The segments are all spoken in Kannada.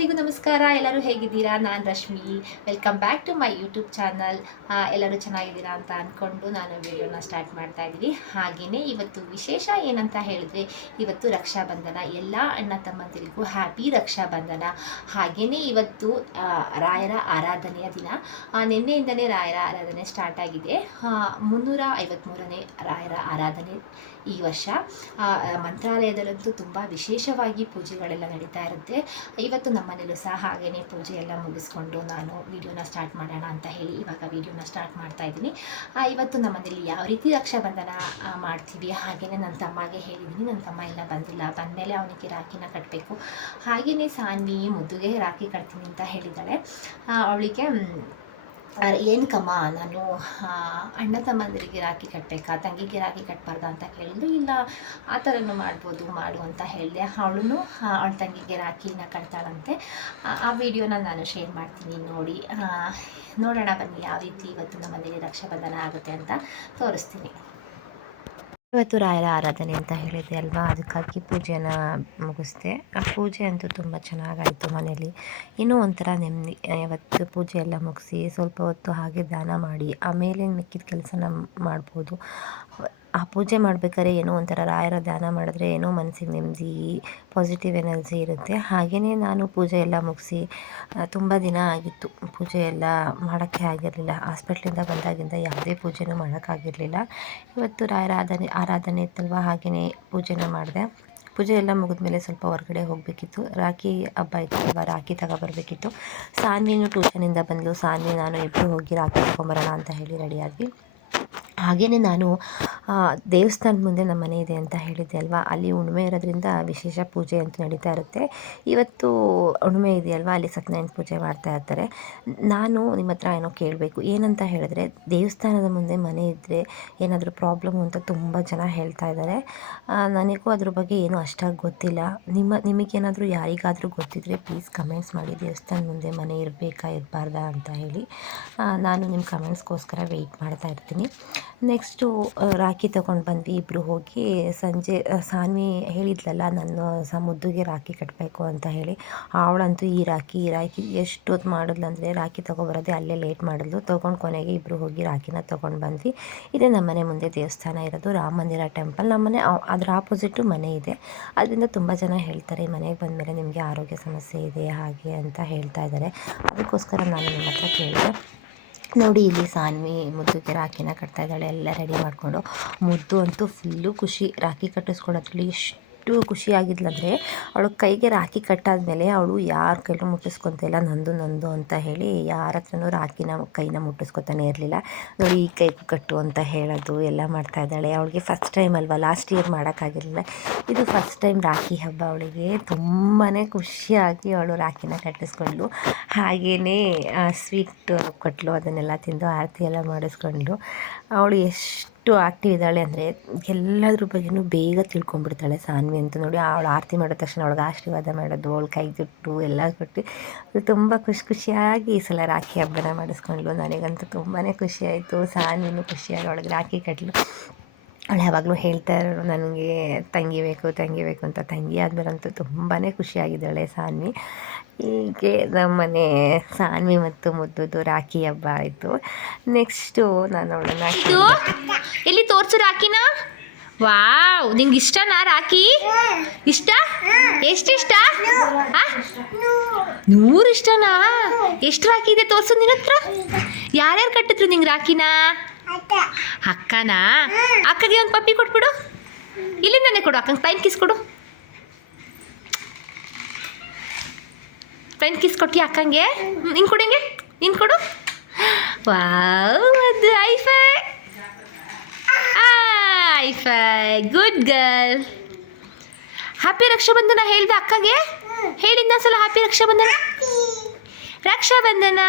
ಎಲ್ಲರಿಗೂ ನಮಸ್ಕಾರ. ಎಲ್ಲರೂ ಹೇಗಿದ್ದೀರಾ? ನಾನು Rashmi. Welcome back to my YouTube channel ಎಲ್ಲರೂ ಚೆನ್ನಾಗಿದ್ದೀರಾ ಅಂತ ಅಂದ್ಕೊಂಡು ನಾನು ವಿಡಿಯೋನ ಸ್ಟಾರ್ಟ್ ಮಾಡ್ತಾ ಇದ್ದೀನಿ. ಹಾಗೆಯೇ ಇವತ್ತು ವಿಶೇಷ ಏನಂತ ಹೇಳಿದ್ರೆ, ಇವತ್ತು ರಕ್ಷಾಬಂಧನ. ಎಲ್ಲ ಅಣ್ಣ ತಮ್ಮಂದಿರಿಗೂ ಹ್ಯಾಪಿ ರಕ್ಷಾಬಂಧನ. ಹಾಗೆಯೇ ಇವತ್ತು ರಾಯರ ಆರಾಧನೆಯ ದಿನ. ನಿನ್ನೆಯಿಂದಲೇ ರಾಯರ ಆರಾಧನೆ ಸ್ಟಾರ್ಟ್ ಆಗಿದೆ. ಮುನ್ನೂರ ಐವತ್ತ್ಮೂರನೇ ರಾಯರ ಆರಾಧನೆ. ಈ ವರ್ಷ. ಮಂತ್ರಾಲಯದಲ್ಲಂತೂ ತುಂಬ ವಿಶೇಷವಾಗಿ ಪೂಜೆಗಳೆಲ್ಲ ನಡೀತಾ ಇರುತ್ತೆ. ಇವತ್ತು ನಮ್ಮನೇಲೂ ಸಹ ಹಾಗೆಯೇ ಪೂಜೆ ಎಲ್ಲ ಮುಗಿಸ್ಕೊಂಡು ನಾನು ವಿಡಿಯೋನ ಸ್ಟಾರ್ಟ್ ಮಾಡೋಣ ಅಂತ ಹೇಳಿ ಇವಾಗ ವಿಡಿಯೋನ ಸ್ಟಾರ್ಟ್ ಮಾಡ್ತಾ ಇದ್ದೀನಿ. ಇವತ್ತು ನಮ್ಮನೇಲಿ ಯಾವ ರೀತಿ ರಕ್ಷಾಬಂಧನ ಮಾಡ್ತೀವಿ? ಹಾಗೆಯೇ ನನ್ನ ತಮ್ಮಗೆ ಹೇಳಿದ್ದೀನಿ. ನನ್ನ ತಮ್ಮ ಎಲ್ಲ ಬಂದಿಲ್ಲ. ಬಂದಮೇಲೆ ಅವನಿಗೆ ರಾಖಿನ ಕಟ್ಟಬೇಕು ಹಾಗೆಯೇ ಸಾನ್ವಿ ಮುದ್ದುಗೆ ರಾಖಿ ಕಟ್ತೀನಿ ಅಂತ ಹೇಳಿದ್ದಾಳೆ. ಅವಳಿಗೆ ಏನಕ್ಕಮ್ಮ ನಾನು ಅಣ್ಣ ತಮ್ಮಂದಿರಿಗೆ ರಾಖಿ ಕಟ್ಟಬೇಕಾ ತಂಗಿಗೆ ರಾಖಿ ಕಟ್ಟಬಾರ್ದ ಅಂತ ಕೇಳಿದ್ರು ಇಲ್ಲ, ಆ ಥರನೂ ಮಾಡ್ಬೋದು, ಮಾಡು ಅಂತ ಹೇಳಿದೆ. ಅವಳು ಅವಳ ತಂಗಿಗೆ ರಾಖಿನ ಕಟ್ತಾಳಂತೆ. ಆ- ವಿಡಿಯೋನ ನಾನು ಶೇರ್ ಮಾಡ್ತೀನಿ ನೋಡಿ. ನೋಡೋಣ ಬನ್ನಿ, ಯಾವ ರೀತಿ ಇವತ್ತು ನಮ್ಮ ಮನೇಲಿ ರಕ್ಷಾಬಂಧನ ಆಗುತ್ತೆ ಅಂತ ತೋರಿಸ್ತೀನಿ. ಇವತ್ತು ರಾಯರ ಆರಾಧನೆ ಅಂತ ಹೇಳಿದೆ ಅಲ್ವಾ? ಅದಕ್ಕಾಗಿ ಪೂಜೆನ ಮುಗಿಸ್ದೆ. ಆ ಪೂಜೆ ಅಂತೂ ತುಂಬ ಚೆನ್ನಾಗಾಯಿತು ಮನೇಲಿ. ಇನ್ನೂ ಒಂಥರ ನೆಮ್ಮದಿ. ಇವತ್ತು ಪೂಜೆ ಎಲ್ಲ ಮುಗಿಸಿ ಸ್ವಲ್ಪ ಹೊತ್ತು ಹಾಗೆ ದಾನ ಮಾಡಿ ಆಮೇಲೆ ಮಿಕ್ಕಿದ ಕೆಲಸನ ಮಾಡ್ಬೋದು. ಆ ಪೂಜೆ ಮಾಡ್ಬೇಕಾದ್ರೆ ಏನೋ ಒಂಥರ ರಾಯರ ಧ್ಯಾನ ಮಾಡಿದ್ರೆ ಏನೋ ಮನಸ್ಸಿಗೆ ನೆಮ್ಮದಿ ಪಾಸಿಟಿವ್ ಎನರ್ಜಿ ಇರುತ್ತೆ. ಹಾಗೆಯೇ ನಾನು ಪೂಜೆ ಎಲ್ಲ ಮುಗಿಸಿ ತುಂಬ ದಿನ ಆಗಿತ್ತು. ಪೂಜೆ ಎಲ್ಲ ಮಾಡೋಕ್ಕೆ ಆಗಿರಲಿಲ್ಲ. ಹಾಸ್ಪಿಟ್ಲಿಂದ ಬಂದಾಗಿಂದ ಯಾವುದೇ ಪೂಜೆನೂ ಮಾಡೋಕ್ಕಾಗಿರಲಿಲ್ಲ. ಇವತ್ತು ರಾಯರ ಆರಾಧನೆ ಆರಾಧನೆ ಇತ್ತಲ್ವ? ಹಾಗೆಯೇ ಪೂಜೆನ ಮಾಡಿದೆ. ಪೂಜೆ ಎಲ್ಲ ಮುಗಿದ್ಮೇಲೆ ಸ್ವಲ್ಪ ಹೊರಗಡೆ ಹೋಗಬೇಕಿತ್ತು. ರಾಖಿ ಹಬ್ಬ ಇತ್ತಲ್ವ ರಾಖಿ ತಗೊಬರ್ಬೇಕಿತ್ತು. ಸಾನ್ವಿನೂ ಟ್ಯೂಷನಿಂದ ಬಂದಳು ಸಾನ್ವಿ, ನಾನು ಇಬ್ಬರು ಹೋಗಿ ರಾಖಿ ತಗೊಂಬರೋಣ ಅಂತ ಹೇಳಿ ರೆಡಿಯಾದ್ವಿ ಹಾಗೆಯೇ ನಾನು ದೇವಸ್ಥಾನದ ಮುಂದೆ ನಮ್ಮ ಮನೆ ಇದೆ ಅಂತ ಹೇಳಿದ್ದೆ ಅಲ್ವಾ? ಅಲ್ಲಿ ಹುಣ್ಣಿಮೆ ಇರೋದ್ರಿಂದ ವಿಶೇಷ ಪೂಜೆ ಅಂತ ನಡೀತಾ ಇರುತ್ತೆ. ಇವತ್ತು ಹುಣ್ಣಿಮೆ ಇದೆಯಲ್ವಾ? ಅಲ್ಲಿ ಸತ್ಯನಾರಾಯಣ ಪೂಜೆ ಮಾಡ್ತಾ ಇರ್ತಾರೆ. ನಾನು ನಿಮ್ಮ ಹತ್ರ ಏನೋ ಕೇಳಬೇಕು. ಏನಂತ ಹೇಳಿದ್ರೆ, ದೇವಸ್ಥಾನದ ಮುಂದೆ ಮನೆ ಇದ್ದರೆ ಏನಾದರೂ ಪ್ರಾಬ್ಲಮ್ ಅಂತ ತುಂಬ ಜನ ಹೇಳ್ತಾ ಇದ್ದಾರೆ. ನನಗೂ ಅದ್ರ ಬಗ್ಗೆ ಏನೂ ಅಷ್ಟಾಗಿ ಗೊತ್ತಿಲ್ಲ. ನಿಮ್ಮ, ನಿಮಗೇನಾದರೂ ಯಾರಿಗಾದರೂ ಗೊತ್ತಿದ್ದರೆ ಪ್ಲೀಸ್ ಕಮೆಂಟ್ಸ್ ಮಾಡಿ. ದೇವಸ್ಥಾನದ ಮುಂದೆ ಮನೆ ಇರಬೇಕಾ, ಇರಬಾರ್ದಾ ಅಂತ ಹೇಳಿ. ನಾನು ನಿಮ್ಮ ಕಮೆಂಟ್ಸ್ಗೋಸ್ಕರ ವೆಯ್ಟ್ ಮಾಡ್ತಾ ಇರ್ತೀನಿ. ನೆಕ್ಸ್ಟು ರಾಖಿ ತೊಗೊಂಡು ಬಂದ್ವಿ ಇಬ್ಬರು ಹೋಗಿ ಸಂಜೆ ಸಾನ್ವಿ ಹೇಳಿದ್ಲಲ್ಲ ನನ್ನ ಸ, ಮುದ್ದುಗೆ ರಾಖಿ ಕಟ್ಟಬೇಕು ಅಂತ ಹೇಳಿ, ಅವಳಂತೂ ಈ ರಾಖಿ ಈ ರಾಖಿ ಎಷ್ಟೊತ್ತು ಮಾಡಿದ್ಲಂದರೆ ರಾಖಿ ತೊಗೊಬರೋದೇ ಅಲ್ಲೇ ಲೇಟ್ ಮಾಡಿದ್ಲು. ತೊಗೊಂಡು ಕೊನೆಗೆ ಇಬ್ಬರು ಹೋಗಿ ರಾಖಿನ ತೊಗೊಂಡು ಬಂದ್ವಿ. ಇದೇ ನಮ್ಮ ಮನೆ ಮುಂದೆ ದೇವಸ್ಥಾನ ಇರೋದು, ರಾಮ ಮಂದಿರ ಟೆಂಪಲ್. ನಮ್ಮ ಮನೆ ಅದರ ಅದ್ರ ಆಪೋಸಿಟು ಮನೆ ಇದೆ. ಅದರಿಂದ ತುಂಬ ಜನ ಹೇಳ್ತಾರೆ ಮನೆಗೆ ಬಂದಮೇಲೆ ನಿಮಗೆ ಆರೋಗ್ಯ ಸಮಸ್ಯೆ ಇದೆ, ಹಾಗೆ ಅಂತ ಹೇಳ್ತಾ ಇದ್ದಾರೆ. ಅದಕ್ಕೋಸ್ಕರ ನಾನು ನಿಮ್ಮ ಹತ್ರ ಕೇಳಿದೆ. ನೋಡಿ ಇಲ್ಲಿ ಸಾನ್ವಿ ಮುದ್ದುಗೆ ರಾಖಿನ ಕಟ್ತಾ ಇದ್ದಾಳೆ. ಎಲ್ಲ ರೆಡಿ ಮಾಡಿಕೊಂಡು ಮುದ್ದು ಅಂತೂ ಫುಲ್ಲು ಖುಷಿ. ರಾಖಿ ಕಟ್ಟಿಸ್ಕೊಳ್ಳೋದ್ರಲ್ಲಿ ಎಷ್ಟು ಖುಷಿಯಾಗಿದ್ಲಂದರೆ ಅವಳು ಕೈಗೆ ರಾಖಿ ಕಟ್ಟಾದ್ಮೇಲೆ ಅವಳು ಯಾರ ಕೈಲೂ ಮುಟ್ಟಿಸ್ಕೊತಿಲ್ಲ ನಂದು ನಂದು ಅಂತ ಹೇಳಿ ಯಾರ ಹತ್ರನೂ ರಾಖಿನ ಕೈನ ಮುಟ್ಟಿಸ್ಕೊತಾನೆ ಇರಲಿಲ್ಲ. ನೋಡಿ ಈ ಕೈ ಕಟ್ಟು ಅಂತ ಹೇಳೋದು, ಎಲ್ಲ ಮಾಡ್ತಾ ಇದ್ದಾಳೆ. ಅವಳಿಗೆ ಫಸ್ಟ್ ಟೈಮ್ ಅಲ್ವಾ? ಲಾಸ್ಟ್ ಇಯರ್ ಮಾಡೋಕ್ಕಾಗಿರಲಿಲ್ಲ. ಇದು ಫಸ್ಟ್ ಟೈಮ್ ರಾಖಿ ಹಬ್ಬ ಅವಳಿಗೆ. ತುಂಬಾ ಖುಷಿಯಾಗಿ ಅವಳು ರಾಖಿನ ಕಟ್ಟಿಸ್ಕೊಂಡ್ಳು ಹಾಗೆಯೇ ಸ್ವೀಟ್ ಕೊಟ್ಟಲು ಅದನ್ನೆಲ್ಲ ತಿಂದು, ಆರತಿ ಎಲ್ಲ ಮಾಡಿಸ್ಕೊಂಡ್ಳು ಅವಳು ಎಷ್ಟು ಆಕ್ಟಿವ್ ಇದ್ದಾಳೆ ಅಂದರೆ ಎಲ್ಲದ್ರ ಬಗ್ಗೆನೂ ಬೇಗ ತಿಳ್ಕೊಂಡ್ಬಿಡ್ತಾಳೆ ಸಾನ್ವಿ ಅಂತ ನೋಡಿ. ಅವಳು ಆರತಿ ಮಾಡಿದ ತಕ್ಷಣ ಅವಳಿಗೆ ಆಶೀರ್ವಾದ ಮಾಡೋದು, ಅವಳು ಕೈ ಜುಟ್ಟು ಎಲ್ಲ ಕೊಟ್ಟು ಅದು ತುಂಬ ಖುಷಿ ಖುಷಿಯಾಗಿ ಈ ಸಲ ರಾಖಿ ಹಬ್ಬನ ಮಾಡಿಸ್ಕೊಂಡ್ಳು. ನನಗಂತೂ ತುಂಬಾ ಖುಷಿಯಾಯಿತು ಸಾನ್ವಿನೂ ಖುಷಿಯಾಗಿ ಅವಳಿಗೆ ರಾಖಿ ಕಟ್ಟಲು ಅವಳು ಯಾವಾಗಲೂ ಹೇಳ್ತಾ ಇರೋರು, ನನಗೆ ತಂಗಿ ಬೇಕು ತಂಗಿ ಬೇಕು ಅಂತ ತಂಗಿ ಆದಮೇಲಂತೂ ತುಂಬಾ ಖುಷಿಯಾಗಿದ್ದಾಳೆ ಸಾನ್ವಿ. ಹೀಗೆ ನಮ್ಮನೆ ಸಾನ್ವಿ ಮತ್ತು ಮುದ್ದುದು ರಾಖಿ ಹಬ್ಬ ಆಯಿತು. ನೆಕ್ಸ್ಟು ನಾನು ಅವಳನ್ನ ಎಲ್ಲಿ ತೋರಿಸು ರಾಖಿನ? ವಾವ್, ನಿಂಗೆ ಇಷ್ಟನಾ ರಾಖಿ? ಇಷ್ಟ? ಎಷ್ಟಿಷ್ಟ? ನೂರು ಇಷ್ಟನಾ? ಎಷ್ಟು ರಾಖಿ ಇದೆ ತೋರಿಸು ನಿನ್ನ ಹತ್ರ? ಯಾರ್ಯಾರು ಕಟ್ಟಿದ್ರು ನಿಂಗೆ ರಾಖಿನ? ಅಕ್ಕನಾ? ಅಕ್ಕಗೆ ಒಂದು ಪಪ್ಪಿ ಕೊಟ್ಬಿಡು. ಇಲ್ಲಿಂದಾನೆ ಕೊಡು, ಅಕ್ಕಂಗೆ ಟೈಮ್ ಕಿಸ್ ಕೊಡು. ಫ್ರೆಂಡ್ ಕಿಸ್ ಕೊಟ್ಟಿ ಅಕ್ಕಂಗೆ? ಹಿಂಗೆ ಕೊಡು ಹಿಂಗೆ? ಹಿಂಗೆ ಕೊಡು. ವಾವ್ ಅದು ಐಫೈ ಐಫೈ ಗುಡ್ ಗರ್ಲ್ ಹ್ಯಾಪಿ ರಕ್ಷಾಬಂಧನ ಹೇಳ್ದೆ ಅಕ್ಕಗೆ? ಹೇಳಿ ಇನ್ನೊಂದ್ಸಲ ಹ್ಯಾಪಿ ರಕ್ಷಾಬಂಧನ ರಕ್ಷಾಬಂಧನ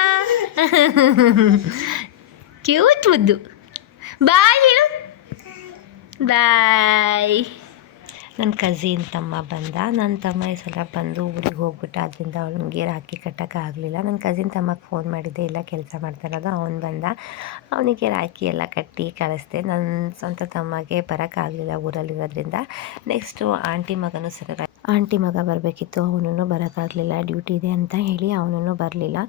ಕ್ಯೂಟ್ ಮುದ್ದು. ಬಾಯ್ ಹೇಳು. ಬಾಯ್ ನನ್ನ ಕಝಿನ್ ತಮ್ಮ ಬಂದ ನನ್ನ ತಮ್ಮ ಈ ಸಲ ಬಂದು ಊರಿಗೆ ಹೋಗ್ಬಿಟ್ಟ, ಅದರಿಂದ ಅವನಿಗೆ ರಾಖಿ ಕಟ್ಟೋಕ್ಕಾಗಲಿಲ್ಲ ನನ್ನ ಕಝಿನ್ ತಮ್ಮಗೆ ಫೋನ್ ಮಾಡಿದ್ದೆ, ಇಲ್ಲ ಕೆಲಸ ಮಾಡ್ತಾರದು ಅವನು ಬಂದ. ಅವನಿಗೆ ರಾಖಿ ಎಲ್ಲ ಕಟ್ಟಿ ಕಳಿಸ್ದೆ. ನನ್ನ ಸ್ವಂತ ತಮ್ಮಗೆ ಬರೋಕ್ಕಾಗಲಿಲ್ಲ ಊರಲ್ಲಿರೋದ್ರಿಂದ. ನೆಕ್ಸ್ಟು ಆಂಟಿ ಮಗನೂ ಸರ ಆಂಟಿ ಮಗ ಬರಬೇಕಿತ್ತು ಅವನೂ ಬರೋಕ್ಕಾಗಲಿಲ್ಲ, ಡ್ಯೂಟಿ ಇದೆ ಅಂತ ಹೇಳಿ ಅವನೂ ಬರಲಿಲ್ಲ.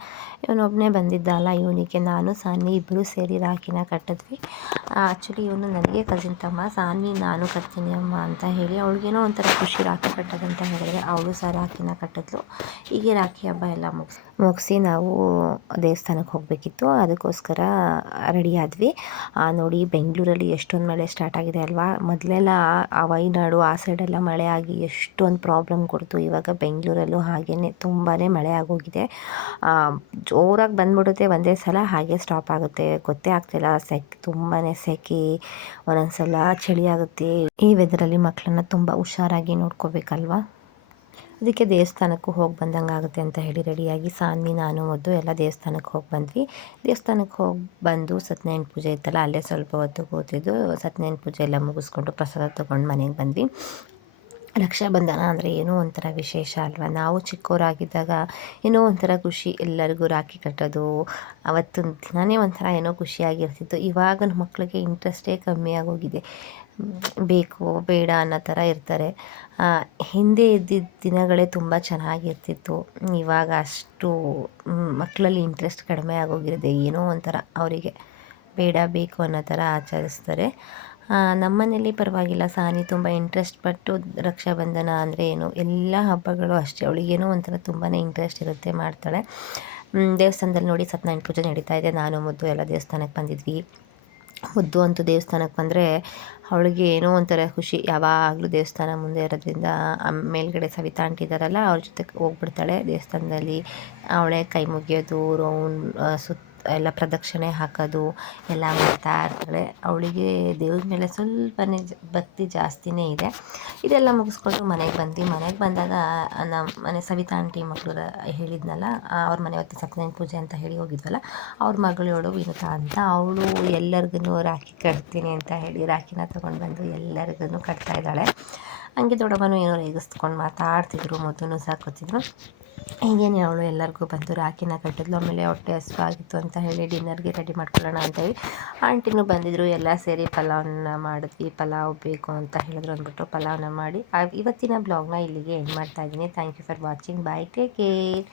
ಇವನೊಬ್ಬನೇ ಬಂದಿದ್ದ ಅಲ್ಲ ಇವನಿಗೆ ನಾನು, ಸಾನ್ವಿ ಇಬ್ಬರೂ ಸೇರಿ ರಾಖಿನ ಕಟ್ಟಿದ್ವಿ. ಆ್ಯಕ್ಚುಲಿ ಇವನು ನನಗೆ ಕಸಿನ್ ತಮ್ಮ, ಸಾನ್ವಿ ನಾನು ಕಟ್ತೀನಿ ಅಮ್ಮ ಅಂತ ಹೇಳಿ ಅವಳಿಗೇನೋ ಒಂಥರ ಖುಷಿ ರಾಖಿ ಕಟ್ಟೋದಂತ ಹೇಳಿದ್ರೆ ಅವಳು ಸಹ ರಾಖಿನ ಕಟ್ಟಿದ್ಲು. ಹೀಗೆ ರಾಖಿ ಹಬ್ಬ ಎಲ್ಲ ಮುಗಿಸ್, ಮುಗಿಸಿ ನಾವು ದೇವಸ್ಥಾನಕ್ಕೆ ಹೋಗಬೇಕಿತ್ತು, ಅದಕ್ಕೋಸ್ಕರ ರೆಡಿ ಆದ್ವಿ. ನೋಡಿ ಬೆಂಗಳೂರಲ್ಲಿ ಎಷ್ಟೊಂದು ಮಳೆ ಸ್ಟಾರ್ಟ್ ಆಗಿದೆ ಅಲ್ವಾ? ಮೊದಲೆಲ್ಲ ಆ ವೈನಾಡು, ಆ ಸೈಡೆಲ್ಲ ಮಳೆ ಆಗಿ ಎಷ್ಟೊಂದು ಪ್ರಾಬ್ಲಮ್ ಕೊಡ್ತು. ಇವಾಗ ಬೆಂಗಳೂರಲ್ಲೂ ಹಾಗೇ ತುಂಬಾ ಮಳೆ ಆಗೋಗಿದೆ. ಜೋರಾಗಿ ಬಂದ್ಬಿಡುತ್ತೆ. ಒಂದೇ ಸಲ ಹಾಗೆ ಸ್ಟಾಪ್ ಆಗುತ್ತೆ. ಗೊತ್ತೇ ಆಗ್ತಿಲ್ಲ. ಸೆಕ್ ತುಂಬಾ ಸೆಕೆ, ಒಂದೊಂದ್ಸಲ ಚಳಿ ಆಗುತ್ತೆ. ಈ ವೆದರಲ್ಲಿ ಮಕ್ಕಳನ್ನ ತುಂಬ ಹುಷಾರಾಗಿ ನೋಡ್ಕೋಬೇಕಲ್ವಾ? ಅದಕ್ಕೆ ದೇವಸ್ಥಾನಕ್ಕೂ ಹೋಗಿ ಬಂದಂಗೆ ಆಗುತ್ತೆ ಅಂತ ಹೇಳಿ ರೆಡಿಯಾಗಿ ಸಾನ್ವಿ, ನಾನು ಮೊದಲು ಎಲ್ಲ ದೇವಸ್ಥಾನಕ್ಕೆ ಹೋಗಿ ಬಂದ್ವಿ. ದೇವಸ್ಥಾನಕ್ಕೆ ಹೋಗಿ ಬಂದು ಸತ್ಯನಾರಾಯಣ ಪೂಜೆ ಇತ್ತಲ್ಲ, ಅಲ್ಲೇ ಸ್ವಲ್ಪ ಹೊತ್ತು ಕೂತಿದ್ದು. ಸತ್ಯನಾರಾಯಣ ಪೂಜೆ ಎಲ್ಲ ಮುಗಿಸ್ಕೊಂಡು ಪ್ರಸಾದ ತೊಗೊಂಡು ಮನೆಗೆ ಬಂದ್ವಿ. ರಕ್ಷಾಬಂಧನ ಅಂದರೆ ಏನೋ ಒಂಥರ ವಿಶೇಷ ಅಲ್ವಾ? ನಾವು ಚಿಕ್ಕವರಾಗಿದ್ದಾಗ ಏನೋ ಒಂಥರ ಖುಷಿ ಎಲ್ಲರಿಗೂ ರಾಖಿ ಕಟ್ಟೋದು. ಅವತ್ತಿನ ದಿನವೇ ಒಂಥರ ಏನೋ ಖುಷಿಯಾಗಿರ್ತಿತ್ತು. ಇವಾಗಿನ ಮಕ್ಕಳಿಗೆ ಇಂಟ್ರೆಸ್ಟೇ ಕಮ್ಮಿ ಆಗೋಗಿದೆ. ಬೇಕು ಬೇಡ ಅನ್ನೋ ಥರ ಇರ್ತಾರೆ. ಹಿಂದೆ ಇದ್ದಿದ್ದ ದಿನಗಳೇ ತುಂಬ ಚೆನ್ನಾಗಿರ್ತಿತ್ತು. ಇವಾಗ ಅಷ್ಟು ಮಕ್ಕಳಲ್ಲಿ ಇಂಟ್ರೆಸ್ಟ್ ಕಡಿಮೆ ಆಗೋಗಿರೋದೆ ಏನೋ ಒಂಥರ ಅವರಿಗೆ. ಬೇಡ, ಬೇಕು ಅನ್ನೋ ಥರ ಆಚರಿಸ್ತಾರೆ. ನಮ್ಮನೇಲಿ ಪರವಾಗಿಲ್ಲ ಸಾನಿ, ತುಂಬ ಇಂಟ್ರೆಸ್ಟ್ ಪಟ್ಟು ರಕ್ಷಾಬಂಧನ ಅಂದರೆ ಏನು, ಎಲ್ಲ ಹಬ್ಬಗಳು ಅಷ್ಟೇ. ಅವಳಿಗೇನೋ ಒಂಥರ ತುಂಬಾ ಇಂಟ್ರೆಸ್ಟ್ ಇರುತ್ತೆ ಮಾಡ್ತಾಳೆ. ದೇವಸ್ಥಾನದಲ್ಲಿ ನೋಡಿ ಸತ್ಯನಾರಾಯಣ ಪೂಜೆ ನಡೀತಾ ಇದೆ. ನಾನು, ಮುದ್ದು ಎಲ್ಲ ದೇವಸ್ಥಾನಕ್ಕೆ ಬಂದಿದ್ವಿ. ಮುದ್ದು ಅಂತೂ ದೇವಸ್ಥಾನಕ್ಕೆ ಬಂದರೆ ಅವಳಿಗೆ ಏನೋ ಒಂಥರ ಖುಷಿ. ಯಾವಾಗಲೂ ದೇವಸ್ಥಾನ ಮುಂದೆ ಇರೋದ್ರಿಂದ ಮೇಲ್ಗಡೆ ಸವಿತಾ ಅಂಟಿದಾರಲ್ಲ ಅವ್ರ ಜೊತೆ ಹೋಗ್ಬಿಡ್ತಾಳೆ ದೇವಸ್ಥಾನದಲ್ಲಿ. ಅವಳೇ ಕೈ ಮುಗಿಯೋದು ರೌಂಡ್ ಸುತ್ತ ಎಲ್ಲ ಪ್ರದಕ್ಷಿಣೆ ಹಾಕೋದು, ಎಲ್ಲ ಮಾಡ್ತಾ ಇರ್ತಾಳೆ. ಅವಳಿಗೆ ದೇವ್ರ ಮೇಲೆ ಸ್ವಲ್ಪನೇ ಭಕ್ತಿ ಜಾಸ್ತಿನೇ ಇದೆ. ಇದೆಲ್ಲ ಮುಗಿಸ್ಕೊಂಡು ಮನೆಗೆ ಬಂದು ಮನೆಗೆ ಬಂದಾಗ ನಮ್ಮ ಮನೆ ಸವಿತಾ ಆಂಟಿ ಮಕ್ಕಳು ಹೇಳಿದ್ನಲ್ಲ, ಅವ್ರ ಮನೆ ಹೊತ್ತು ಸತ್ಯನಾರಾಯಣ ಪೂಜೆ ಅಂತ ಹೇಳಿ ಹೋಗಿದ್ವಲ್ಲ, ಅವ್ರ ಮಗಳೋಳು ವಿನುತಾ ಅಂತ. ಅವಳು ಎಲ್ಲರಿಗೂ ರಾಖಿ ಕಟ್ತೀನಿ ಅಂತ ಹೇಳಿ ರಾಖಿನ ತೊಗೊಂಡು ಬಂದು ಎಲ್ಲರಿಗೂ ಕಟ್ತಾ ಇದ್ದಾಳೆ. ಹಂಗೆ ದೊಡ್ಡಮ್ಮನೂ ಏನೋ ರೇಗಿಸ್ಕೊಂಡು ಮಾತಾಡ್ತಿದ್ರು ಮೊದಲು ಸಹ ಕೂತಿದ್ರು ಹೀಗೇನೆ ಅವಳು ಎಲ್ಲರಿಗೂ ಬಂದು ರಾಖಿನ ಕಟ್ಟಿದ್ಲು. ಆಮೇಲೆ ಹೊಟ್ಟೆ ಹಸಿವಾಗಿತ್ತು ಅಂತ ಹೇಳಿ ಡಿನ್ನರ್ಗೆ ರೆಡಿ ಮಾಡ್ಕೊಳ್ಳೋಣ ಅಂತ ಹೇಳಿ ಆಂಟಿನೂ ಬಂದಿದ್ದರು ಎಲ್ಲ ಸೇರಿ ಪಲಾವನ್ನ ಮಾಡಿದ್ವಿ. ಪಲಾವ್ ಬೇಕು ಅಂತ ಹೇಳಿದ್ರು ಅಂದ್ಬಿಟ್ಟು ಪಲಾವ್ನ ಮಾಡಿ. ಇವತ್ತಿನ ಬ್ಲಾಗ್ನ ಇಲ್ಲಿಗೆ ಎಂಡ್ ಮಾಡ್ತಾ ಇದ್ದೀನಿ. Thank you for watching bye take care